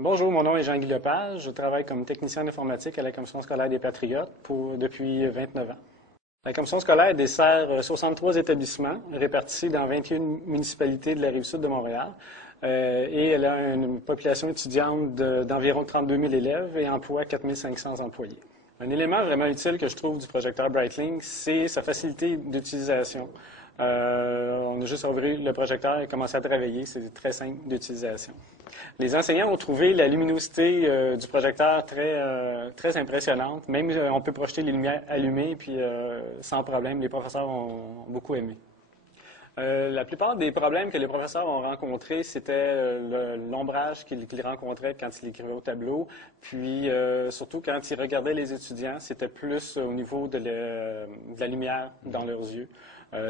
Bonjour, mon nom est Jean-Guy Lepage. Je travaille comme technicien en informatique à la Commission scolaire des Patriotes depuis 29 ans. La Commission scolaire dessert 63 établissements répartis dans 21 municipalités de la Rive-Sud de Montréal et elle a une population étudiante d'environ 32 000 élèves et emploie 4 500 employés. Un élément vraiment utile que je trouve du projecteur Breitling, c'est sa facilité d'utilisation. On a juste ouvert le projecteur et commencé à travailler. C'est très simple d'utilisation. Les enseignants ont trouvé la luminosité du projecteur très impressionnante. Même on peut projeter les lumières allumées, puis sans problème, les professeurs ont beaucoup aimé. La plupart des problèmes que les professeurs ont rencontrés, c'était l'ombrage qu'ils rencontraient quand ils écrivaient au tableau, puis surtout quand ils regardaient les étudiants, c'était plus au niveau de la lumière dans leurs yeux.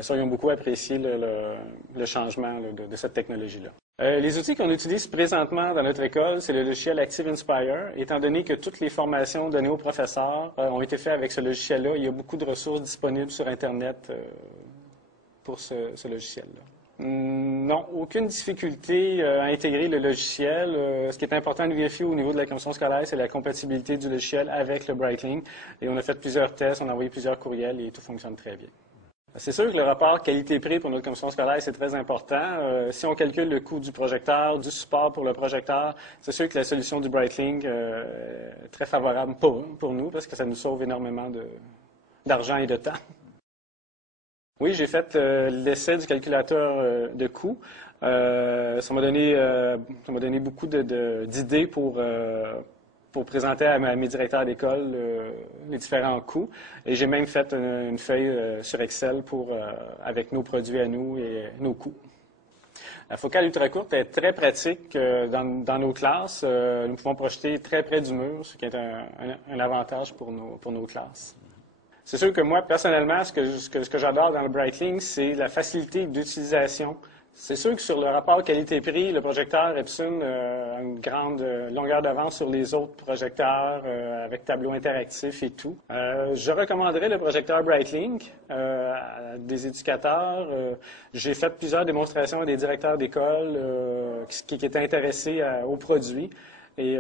Ça, ils ont beaucoup apprécié le changement de cette technologie-là. Les outils qu'on utilise présentement dans notre école, c'est le logiciel Active Inspire. Étant donné que toutes les formations données aux professeurs ont été faites avec ce logiciel-là, il y a beaucoup de ressources disponibles sur Internet pour ce logiciel-là. Non, aucune difficulté à intégrer le logiciel. Ce qui est important de vérifier au niveau de la commission scolaire, c'est la compatibilité du logiciel avec le Breitling. Et on a fait plusieurs tests, on a envoyé plusieurs courriels et tout fonctionne très bien. C'est sûr que le rapport qualité-prix pour notre commission scolaire, c'est très important. Si on calcule le coût du projecteur, du support pour le projecteur, c'est sûr que la solution du Breitling est très favorable pour nous parce que ça nous sauve énormément d'argent et de temps. Oui, j'ai fait l'essai du calculateur de coûts. Ça m'a donné beaucoup d'idées pour présenter à mes directeurs d'école les différents coûts. Et j'ai même fait une feuille sur Excel avec nos produits à nous et nos coûts. La focale ultra courte est très pratique dans nos classes. Nous pouvons projeter très près du mur, ce qui est un avantage pour nos classes. C'est sûr que moi, personnellement, ce que j'adore dans le Breitling, c'est la facilité d'utilisation. C'est sûr que sur le rapport qualité-prix, le projecteur Epson a une grande longueur d'avance sur les autres projecteurs avec tableau interactif et tout. Je recommanderais le projecteur Breitling à des éducateurs. J'ai fait plusieurs démonstrations à des directeurs d'école qui étaient intéressés aux produits. Et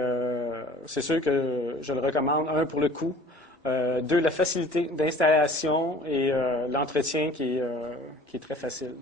c'est sûr que je le recommande, un, pour le coût. Deux, la facilité d'installation et l'entretien qui est très facile.